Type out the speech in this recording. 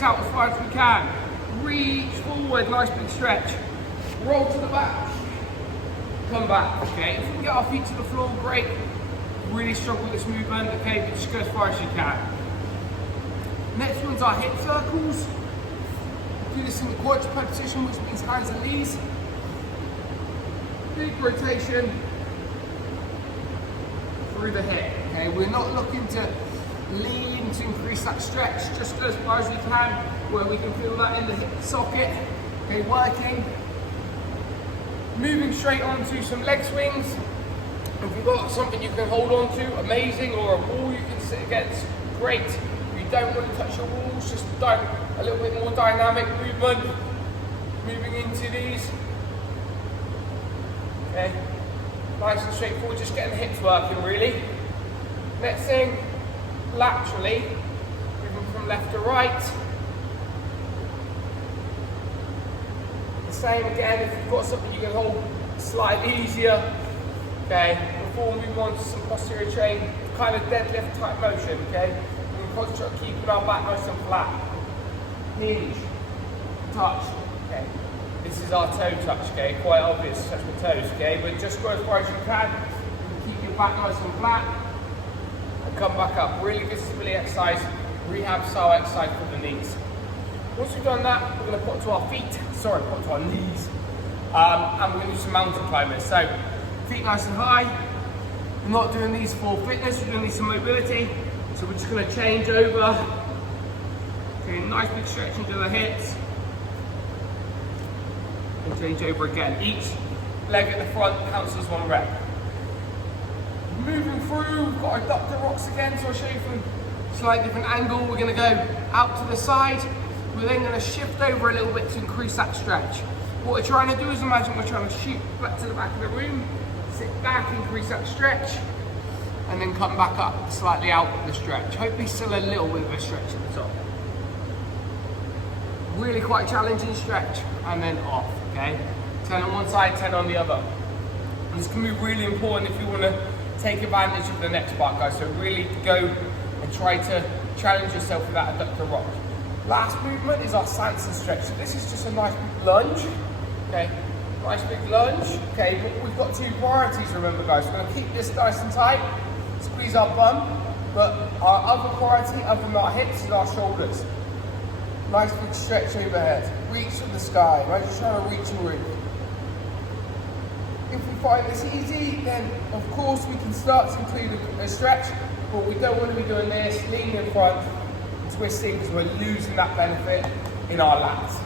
hips out as far as we can. Reach forward, nice big stretch. Roll to the back. Come back, okay? If we can get our feet to the floor, great. Really struggle with this movement, okay? But just go as far as you can. Next one's our hip circles. Do this in the quadruped position, which means hands and knees. Big rotation through the hip, okay? We're not looking to lean to increase that stretch, just go as far as we can, where we can feel that in the hip socket, okay, working. Moving straight on to some leg swings. If you've got something you can hold on to, amazing, or a wall you can sit against, great. If you don't want to touch your walls, just a little bit more dynamic movement, moving into these. Okay, nice and straightforward, just getting the hips working really. Next thing, laterally, moving from left to right. The same again, if you've got something you can hold slightly easier. Okay, before we move on to some posterior chain, kind of deadlift type motion, okay? We can concentrate on keeping our back nice and flat. Knees, touch, okay? This is our toe touch, okay? Quite obvious, touch the toes, okay? But just go as far as you can. You can keep your back nice and flat. And come back up. Really good stability exercise, rehab style exercise for the knees. Once we've done that, we're going to put to our feet, put to our knees. And we're going to do some mountain climbers. So, feet nice and high. We're not doing these for fitness, we're doing these for mobility. So we're just going to change over. Okay, nice big stretch into the hips. And change over again. Each leg at the front counts as one rep. Moving through, we've got our Dr. Rocks again, so I'll show you from a slightly different angle. We're going to go out to the side. We're then going to shift over a little bit to increase that stretch. What we're trying to do is imagine we're trying to shoot back to the back of the room, sit back, increase that stretch, and then come back up slightly out of the stretch. Hopefully still a little bit of a stretch at the top. Really quite challenging stretch, and then off, okay? 10 on one side, 10 on the other. This can be really important if you want to take advantage of the next part, guys. So really go and try to challenge yourself with that adductor rock. Last movement is our Sanson stretch. So this is just a nice big lunge, okay? Nice big lunge, okay? But we've got two priorities, remember, guys. We're going to keep this nice and tight, squeeze our bum, but our other priority, other than our hips, is our shoulders. Nice big stretch overhead. Reach to the sky, right? Just trying to reach the roof. If we find this easy, then of course we can start to include a stretch, but we don't want to be doing this, leaning in front, twisting, because we're losing that benefit in our lats.